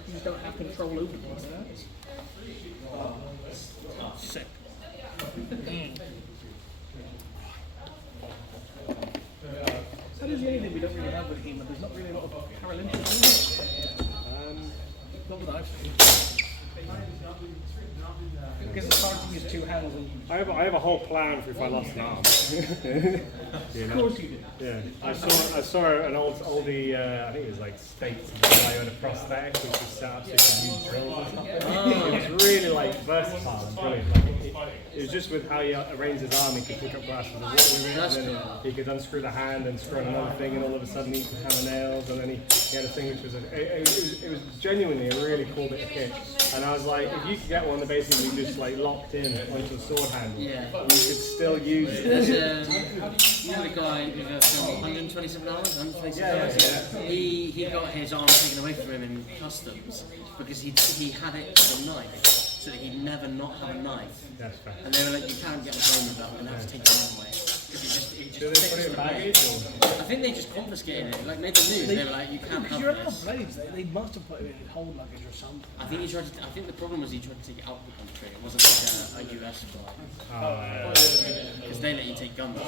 characters don't have control over these things. Sick. That is the only thing we don't really have with him, but there's not really a lot of Paralympics. Not that I've seen. Because it's hard to use two hands. And I have a whole plan if I lost an arm. You know? Of course you do. Yeah, I saw an oldie. I think it was like States guy on a prosthetic, which was set up so you could use drills and stuff. It was really like versatile and brilliant. Like, it was just with how he arranged his arm, he could pick up glasses and walk with it, and then he could unscrew the hand and screw on another thing, and all of a sudden he could hammer nails, and then he had a thing which was it was genuinely a really cool bit of kit. And I was like, if you could get one that basically just like locked in onto a sword handle, you could still use it. You know the guy who filmed 127 hours? 127 hours? He got his arm taken away from him in customs because he had it with a knife, so that he'd never not have a knife. That's fair. And they were like, you can't get the bone with that, and have to take your arm away. Do they put it in baggage? I think they just confiscated it, like made the news. They were like, you can't have you're this. out blades, they must have put it in hold luggage or something. I think the problem was he tried to take it out of the country. It wasn't like a US flight. Because they let you take guns.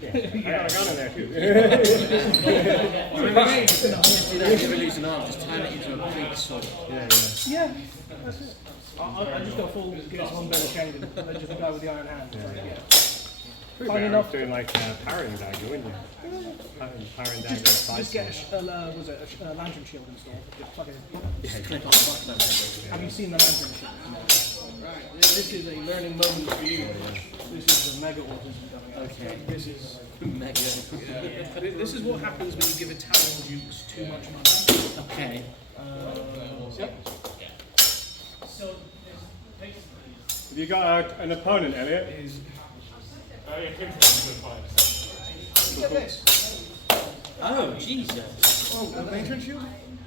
Yeah, I got a gun in there too. You never lose an arm, just turn it into a big sword. Yeah, that's it. I just got full Guinness one better Schengen, and then just a guy with the iron hand. Pretty better off doing like a parrying dagger, wouldn't you? Parrying dagger. Just get a lantern shield installed. Just plug it in. Just clip on the button. Have you seen the lantern shield? Right. This is a learning moment for you. This is the mega autism coming out. Okay. This is mega. This is what happens when you give Italian dukes too much money. Okay. Yep. Have you got an opponent, Elliot? Look at this. Oh, Jesus. Oh, a lantern shield?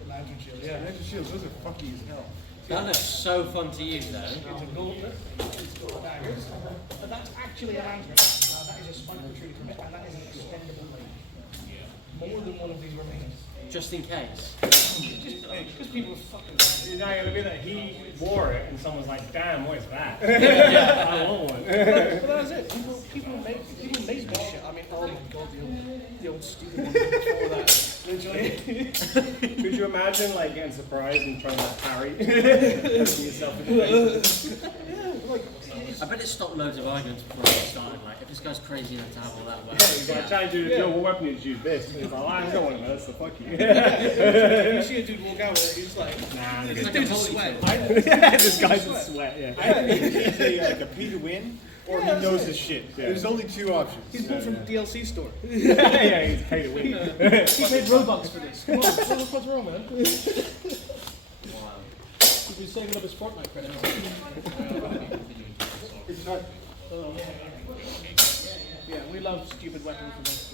Lantern shields. Yeah, lantern shields. Those are funky as hell. That looks so fun to use, though. It's a gauntlet. It's got daggers. But that's actually a lantern. That is a spike retreat from it, and that is an expendable blade. More than one of these remains. Just in case. Just people are fucking. You're not going to be that he wore it and someone's like, damn, what is that? I want one. But that's it. People make this shit. I mean, oh my god, the old stupid one before that. Literally. Could you imagine like getting surprised and trying to parry yourself in the face? Yeah, like. I bet it stopped loads of arguments before it started. Like, if this guy's crazy enough to have all that weapon. He's like, trying to do, yo, what weapon did you use this? And he's like, I don't want to know, so fuck you. You see a dude walk out with it, he's like, nah, this like dude's a a holy sweat. this guy's in sweat, yeah. I think he's like a pay to win, or he knows his shit. Yeah. There's only two options. He's bought from the DLC store. Yeah, he's paid to win. He paid Robux for this. Come on, what's wrong, man? Wow. He's been saving up his Fortnite credits. Yeah, we love stupid weapons from this.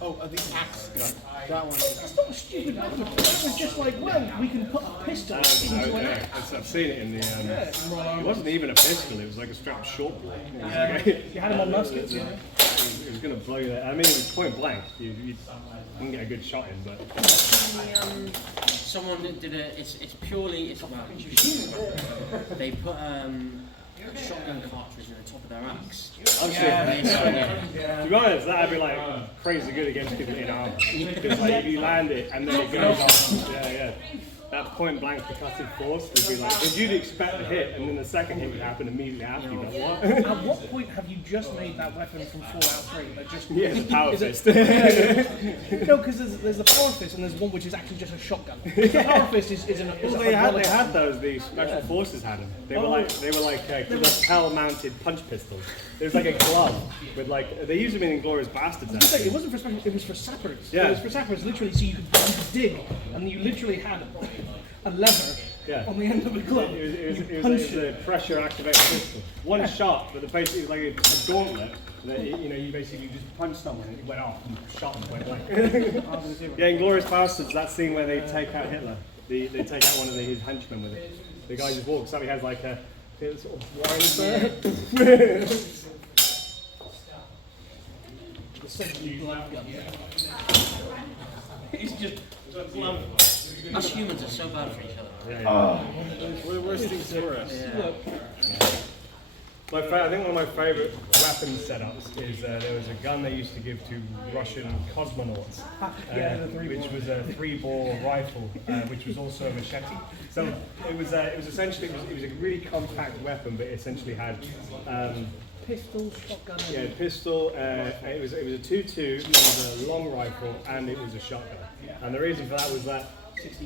Oh, the axe gun. That one. It's not a stupid weapon. It was just like, well, we can put a pistol into an axe. I've seen it in the. It wasn't even a pistol, it was like a strapped short bow. You had him on muskets, yeah? It was going to blow you there. I mean, it was point blank. You didn't get a good shot in, but. Someone did it's purely, they put a shotgun cartridge in the top of their axe. To be honest, that'd be like crazy good against people in armor. Because like if you land it and then it goes off, that point blank percussive force would be like, if you'd expect a hit and then the second hit would happen immediately after, you'd be like, what? At what point have you just made that weapon from Fallout 3? Like just, Yeah, it's a power fist. No, because there's the power fist and there's one which is actually just a shotgun. The power fist is Well, they had those. The special forces had them. They were like lapel-mounted punch pistols. There's like a glove with like they use them in Inglourious Bastards. Actually. It wasn't for special. It was for sappers. Yeah. It was for sappers, literally. So you could dig, and you literally had a lever on the end of a glove. It was a pressure-activated pistol. One shot, but basically it was like a gauntlet. That, you basically just punch someone and it went off and shot them point blank. Yeah, in Inglourious Bastards, that scene where they take out Hitler. They take out one of his henchmen with it. The guy just walks up, he has like a sort of wine bird. Essentially blood gun. He's just blood. Us humans are so bad for each other. We're the worst things for us. I think one of my favourite weapon setups is there was a gun they used to give to Russian cosmonauts, which was a 3-bore rifle, which was also a machete. So it was essentially it was a really compact weapon, but it essentially had Pistol, shotgun. yeah, pistol. It was a 2.2. It was a long rifle, and it was a shotgun. And the reason for that was that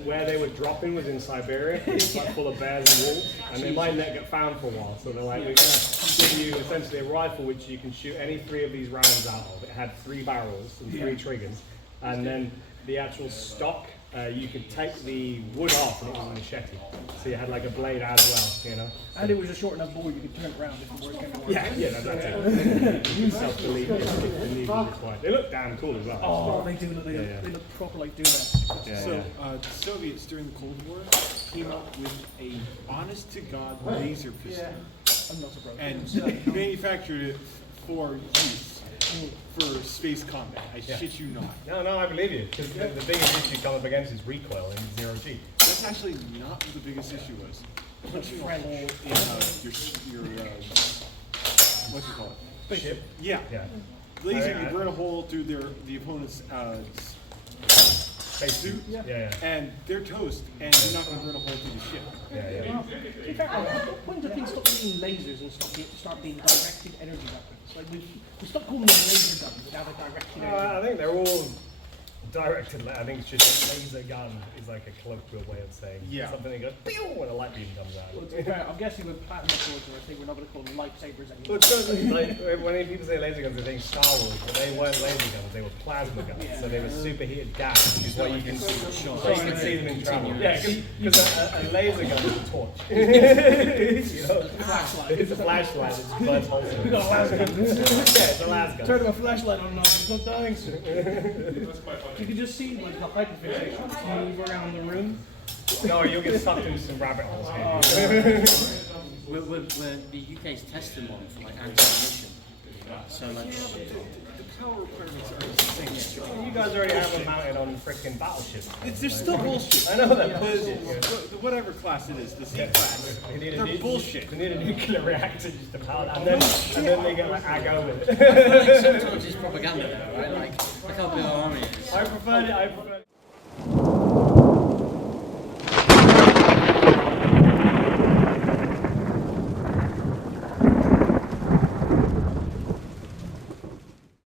where they were dropping was in Siberia. It's like full of bears and wolves, and they might not get found for a while. So they're like, we're gonna give you essentially a rifle which you can shoot any 3 of these rounds out of. It had 3 barrels and 3 triggers, and then the actual stock. You could take the wood off and it was a machete. So you had like a blade as well, you know? And it was a short enough board you could turn it around if the board came around. Yeah, that's it. Self-delete if needed required. They look damn cool as well. Oh, they do. They look proper like doing that. So, the Soviets during the Cold War came up with a honest-to-God laser pistol I'm not surprised. and manufactured it for use for space combat. I shit you not. No, I believe you. Because the biggest issue you come up against is recoil in 0G. That's actually not what the biggest issue was. Punching a hole in your what's it called? Spaceship. Yeah. Laser, you burn a hole through the opponent's spacesuit, and they're toast, and you're not going to burn a hole through the ship. In fact, when do things stop being lasers and start being directed energy weapons? Like we stopped calling them laser guns, now they're directed energy. I think they're all directed. I think it's just a laser gun is like a colloquial way of saying something that goes pew when a light beam comes out. Well, to be fair, I'm guessing with platinum swords, I think we're not going to call them lightsabers anymore. Well, it's like when people say laser guns, they think Star Wars, but they weren't laser guns; they were plasma guns. So they were superheated gas, which is why you can see them in travel. Yeah, because a laser gun is a torch. You know, it's a flashlight. It's Bud's Holster. We got a las gun. Yeah, it's a las gun. Turn my flashlight on and off, it's not dying. You can just see like the hyperfixation move around the room. No, you'll get sucked into some rabbit holes here. The UK's testing one for like anti-emission. So like, The power requirements are insane. You guys already have them mounted on freaking battleships. They're still bullshit. I know that. The whatever class it is, the C class, they're bullshit. They need a nuclear reactor just to power that, and then they get like aggo with it. I feel like sometimes it's propaganda though, right? Like how big our army is. I prefer